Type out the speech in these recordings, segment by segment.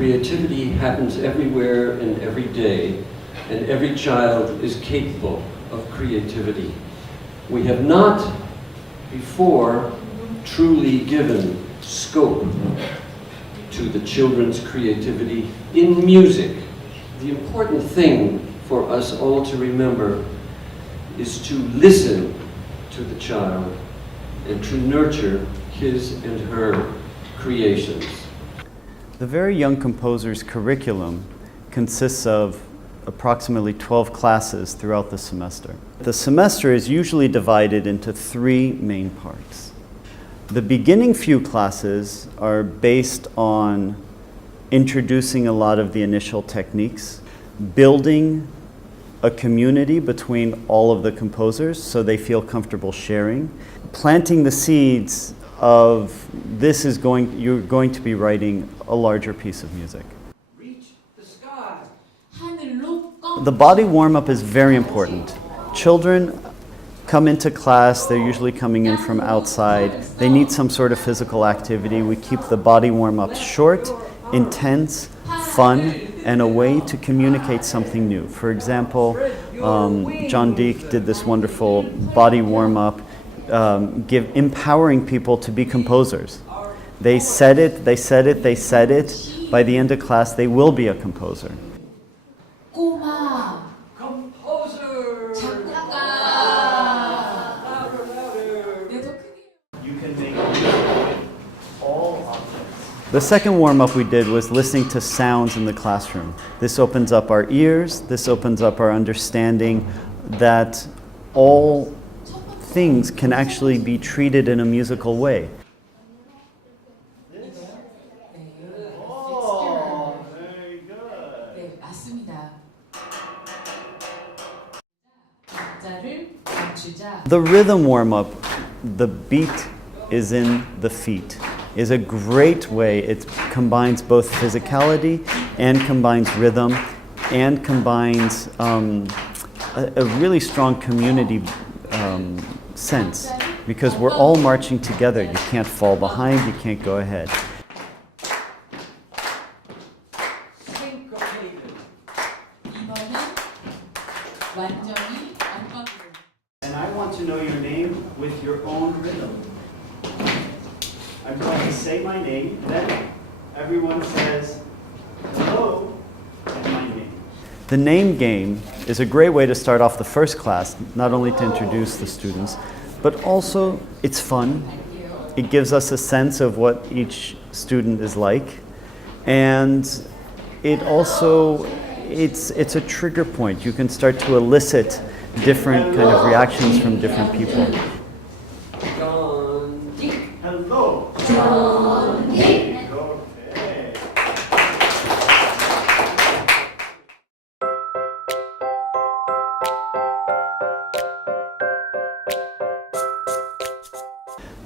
Creativity happens everywhere and every day, and every child is capable of creativity. We have not before truly given scope to the children's creativity in music. The important thing for us all to remember is to listen to the child and to nurture his and her creations. The Very Young Composer's curriculum consists of approximately 12 classes throughout the semester. The semester is usually divided into 3 main parts. The beginning few classes are based on introducing a lot of the initial techniques, building a community between all of the composers so they feel comfortable sharing, planting the seeds of you're going to be writing a larger piece of music. Reach the sky. The body warm-up is very important. Children come into class, they're usually coming in from outside. They need some sort of physical activity. We keep the body warm-up short, intense, fun, and a way to communicate something new. For example, John Deek did this wonderful body warm-up, empowering people to be composers. They said it. By the end of class, they will be a composer. The second warm-up we did was listening to sounds in the classroom. This opens up our ears, this opens up our understanding that all things can actually be treated in a musical way. Oh, very good. 네, 맞습니다. The rhythm warm-up, the beat is in the feet, is a great way. It combines both physicality and combines rhythm and combines a really strong community sense, because we're all marching together. You can't fall behind, you can't go ahead. And I want to know your name with your own rhythm. I'm going to say my name, then everyone says hello and my name. The name game is a great way to start off the first class, not only to introduce the students, but also it's fun. It gives us a sense of what each student is like, and it also it's a trigger point. You can start to elicit different kind of reactions from different people. Hello.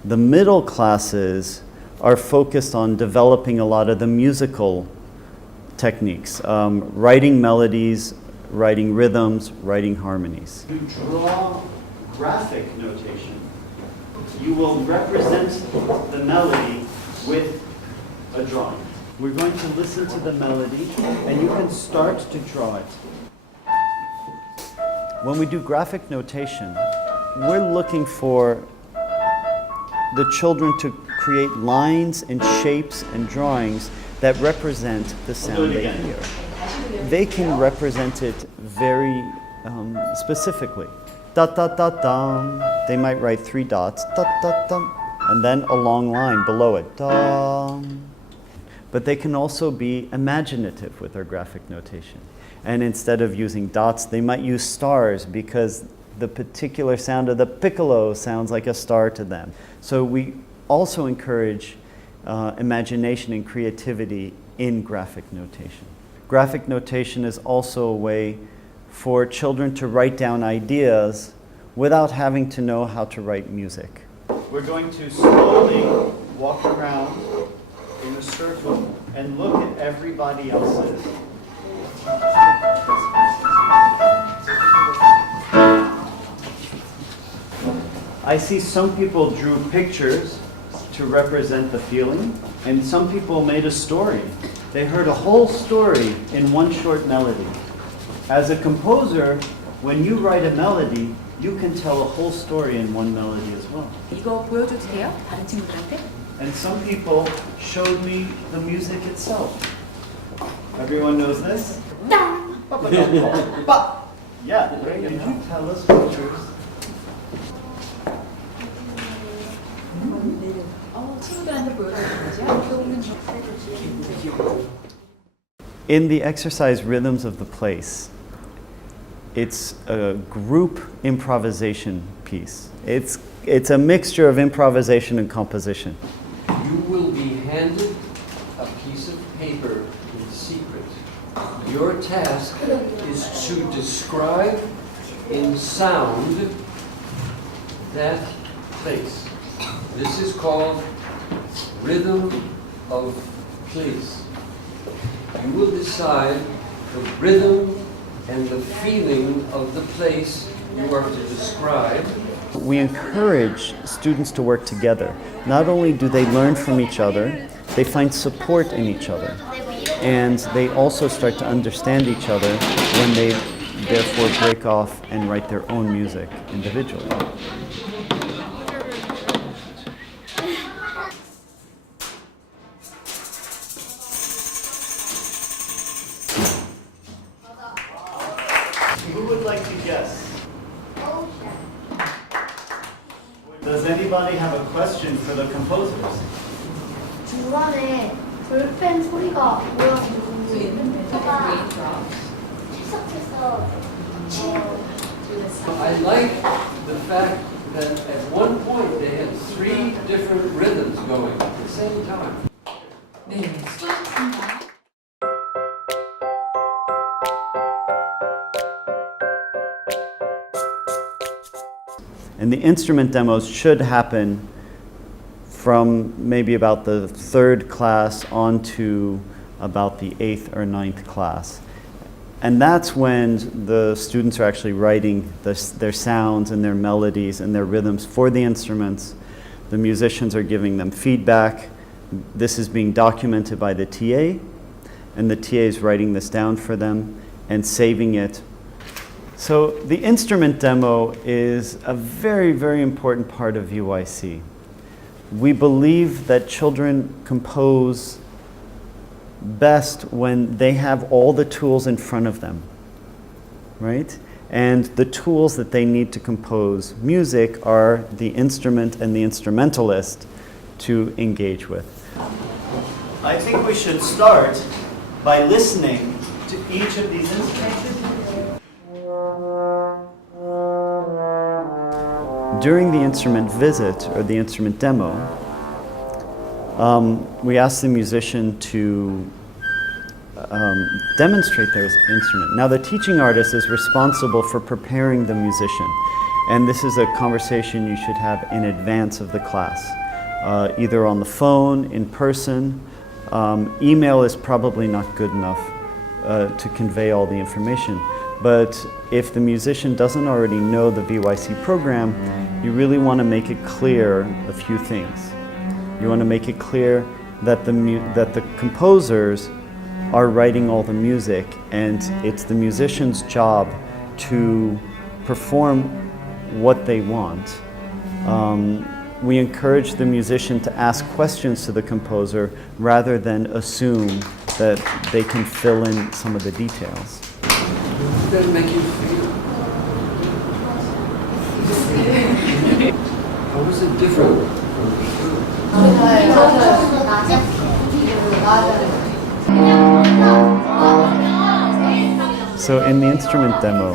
The middle classes are focused on developing a lot of the musical techniques, writing melodies, writing rhythms, writing harmonies. You draw graphic notation. You will represent the melody with a drawing. We're going to listen to the melody, and you can start to draw it. When we do graphic notation, we're looking for the children to create lines and shapes and drawings that represent the sound they hear. They can represent it very specifically. Da da da da. They might write 3 dots, da da da, and then a long line below it, da. But they can also be imaginative with their graphic notation. And instead of using dots, they might use stars because the particular sound of the piccolo sounds like a star to them. So we also encourage imagination and creativity in graphic notation. Graphic notation is also a way for children to write down ideas without having to know how to write music. We're going to slowly walk around in a circle and look at everybody else's. I see some people drew pictures to represent the feeling, and some people made a story. They heard a whole story in one short melody. As a composer, when you write a melody, you can tell a whole story in one melody as well. 이거 보여줘도 돼요? 다른 친구들한테? And some people showed me the music itself. Everyone knows this? Yeah, could you tell us what yours? 친구들한테 보여주는 거죠? In the exercise Rhythms of the Place, it's a group improvisation piece. It's a mixture of improvisation and composition. You will be handed a piece of paper in secret. Your task is to describe in sound that place. This is called Rhythm of Place. You will decide the rhythm and the feeling of the place you are to describe. We encourage students to work together. Not only do they learn from each other, they find support in each other. And they also start to understand each other when they therefore break off and write their own music individually. Who would like to guess? Does anybody have a question for the composers? 중간에 볼펜 소리가 뭐라고 I like the fact that at one point they had 3 different rhythms going at the same time. 네, 수고하셨습니다. And the instrument demos should happen from maybe about the 3rd class on to about the 8th or 9th class. And that's when the students are actually writing their sounds and their melodies and their rhythms for the instruments. The musicians are giving them feedback. This is being documented by the TA, and the TA is writing this down for them and saving it. So the instrument demo is a very, very important part of UIC. We believe that children compose best when they have all the tools in front of them, right? And the tools that they need to compose music are the instrument and the instrumentalist to engage with. I think we should start by listening to each of these instruments. During the instrument visit or the instrument demo, we ask the musician to demonstrate their instrument. Now, the teaching artist is responsible for preparing the musician, and this is a conversation you should have in advance of the class, either on the phone, in person. Email is probably not good enough to convey all the information. But if the musician doesn't already know the VYC program, you really want to make it clear a few things. You want to make it clear that the composers are writing all the music, and it's the musician's job to perform what they want. We encourage the musician to ask questions to the composer rather than assume that they can fill in some of the details. How does that make you feel? How is it different? So in the instrument demo,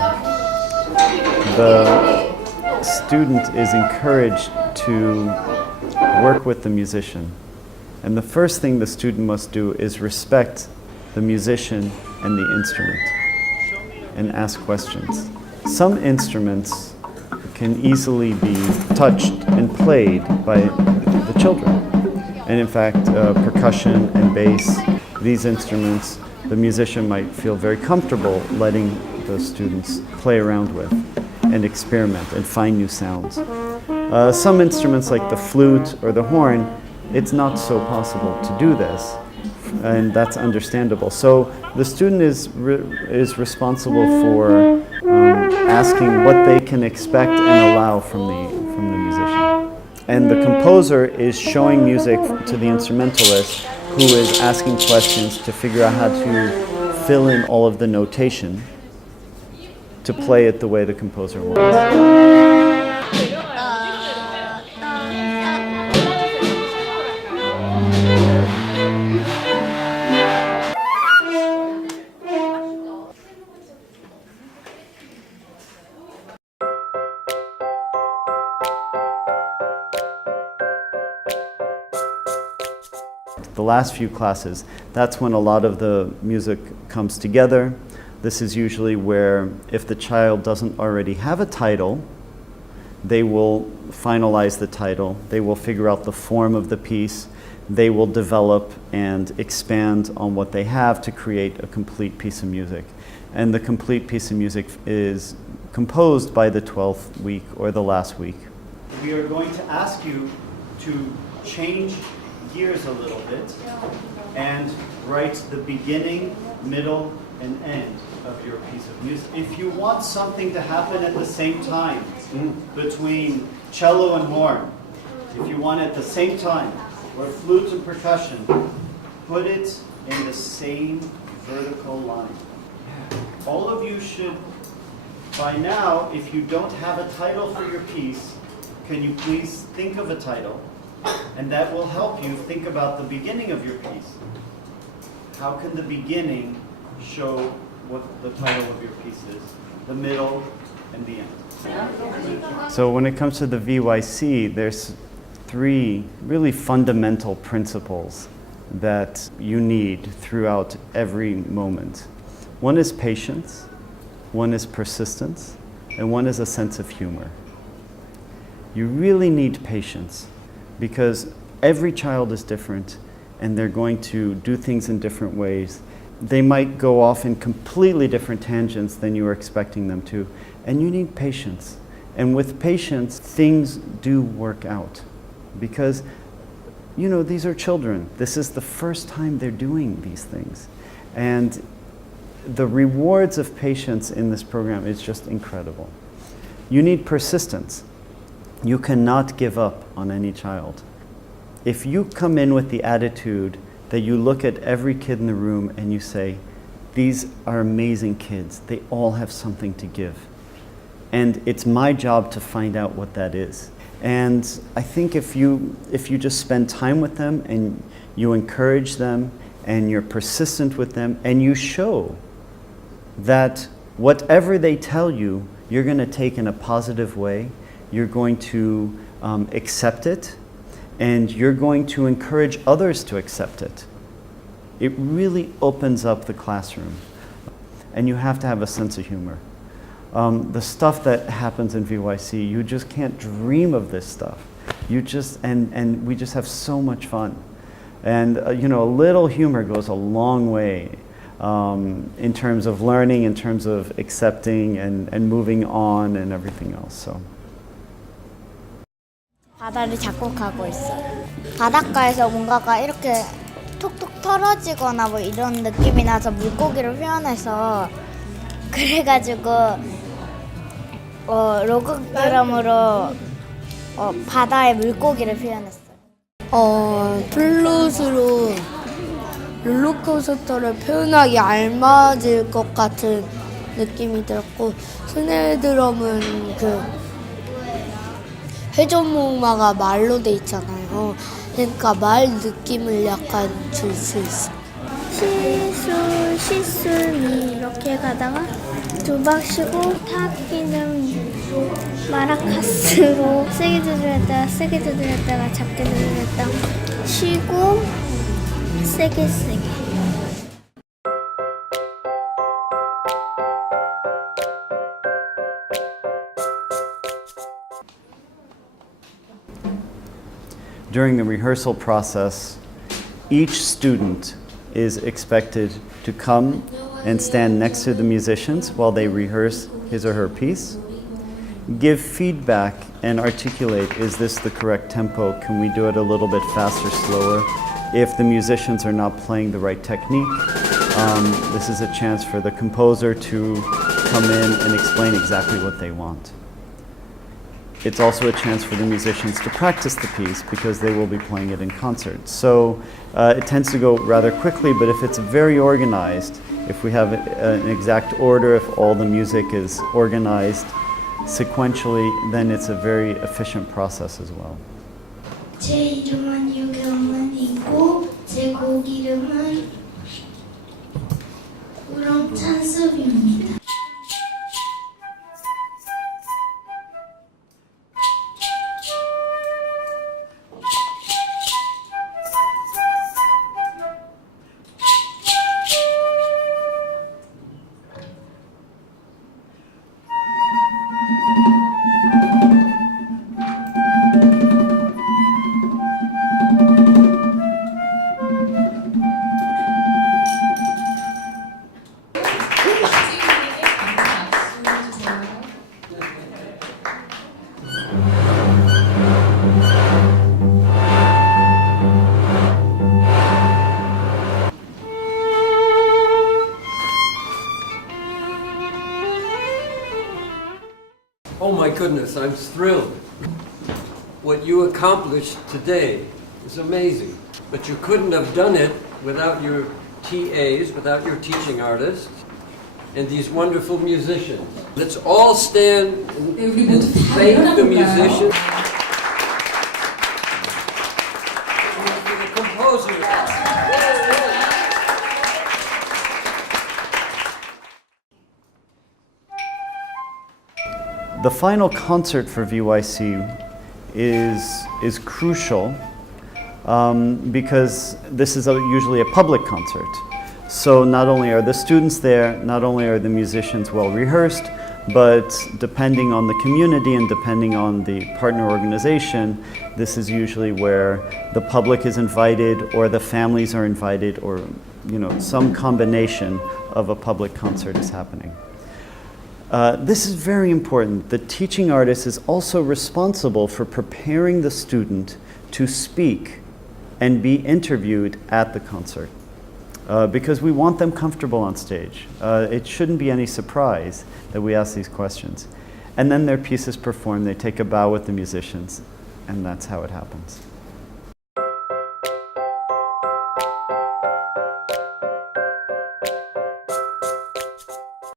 the student is encouraged to work with the musician. And the first thing the student must do is respect the musician and the instrument and ask questions. Some instruments can easily be touched and played by the children. And in fact, percussion and bass, these instruments, the musician might feel very comfortable letting the students play around with and experiment and find new sounds. Some instruments like the flute or the horn, it's not so possible to do this and that's understandable. So the student is responsible for asking what they can expect and allow from the musician. And the composer is showing music to the instrumentalist, who is asking questions to figure out how to fill in all of the notation to play it the way the composer wants. The last few classes, that's when a lot of the music comes together. This is usually where, if the child doesn't already have a title, they will finalize the title, they will figure out the form of the piece, they will develop and expand on what they have to create a complete piece of music. And the complete piece of music is composed by the 12th week or the last week. We are going to ask you to change gears a little bit and write the beginning, middle, and end of your piece of music. If you want something to happen at the same time between cello and horn, if you want it at the same time, or flute and percussion, put it in the same vertical line. All of you should, by now, if you don't have a title for your piece, can you please think of a title? And that will help you think about the beginning of your piece. How can the beginning show what the title of your piece is, the middle, and the end? So when it comes to the VYC, there's three really fundamental principles that you need throughout every moment. One is patience, one is persistence, and one is a sense of humor. You really need patience, because every child is different and they're going to do things in different ways. They might go off in completely different tangents than you were expecting them to, and you need patience. And with patience, things do work out, because these are children. This is the first time they're doing these things. And the rewards of patience in this program is just incredible. You need persistence. You cannot give up on any child. If you come in with the attitude that you look at every kid in the room and you say, these are amazing kids, they all have something to give, and it's my job to find out what that is. And I think if you just spend time with them and you encourage them and you're persistent with them and you show that whatever they tell you, you're going to take in a positive way, you're going to accept it, and you're going to encourage others to accept it. It really opens up the classroom. And you have to have a sense of humor. The stuff that happens in VYC, you just can't dream of this stuff. And we just have so much fun. And a little humor goes a long way in terms of learning, in terms of accepting and moving on and everything else. So. 바다를 작곡하고 있어요. 바닷가에서 뭔가가 이렇게 톡톡 털어지거나 뭐 이런 느낌이 나서 물고기를 표현해서 그래가지고 로그그램으로 바다의 물고기를 표현했어요. 플룻으로 롤러코스터를 표현하기 알맞을 것 같은 느낌이 들었고, 스네드럼은 회전목마가 말로 돼 있잖아요. 그러니까 말 느낌을 약간 줄 수 있어요. 시술, 시술미 이렇게 가다가 두 박 쉬고 타악기는 마라카스로 세게 두드렸다가 세게 두드렸다가 작게 두드렸다가 쉬고 세게 세게. During the rehearsal process, each student is expected to come and stand next to the musicians while they rehearse his or her piece, give feedback and articulate, is this the correct tempo? Can we do it a little bit faster, slower? If the musicians are not playing the right technique, this is a chance for the composer to come in and explain exactly what they want. It's also a chance for the musicians to practice the piece because they will be playing it in concert. So it tends to go rather quickly, but if it's very organized, if we have an exact order, if all the music is organized sequentially, then it's a very efficient process as well. 제 이름은 유경은이고 제 곡 이름은 우렁찬숲입니다. Oh my goodness, I'm thrilled. What you accomplished today is amazing. But you couldn't have done it without your TAs, without your teaching artists, and these wonderful musicians. Let's all stand and thank the musicians. And the composer. The final concert for VYC is crucial because this is usually a public concert. So not only are the students there, not only are the musicians well rehearsed, but depending on the community and depending on the partner organization, this is usually where the public is invited or the families are invited, or some combination of a public concert is happening. This is very important. The teaching artist is also responsible for preparing the student to speak and be interviewed at the concert because we want them comfortable on stage. It shouldn't be any surprise that we ask these questions. And then their piece is performed, they take a bow with the musicians, and that's how it happens.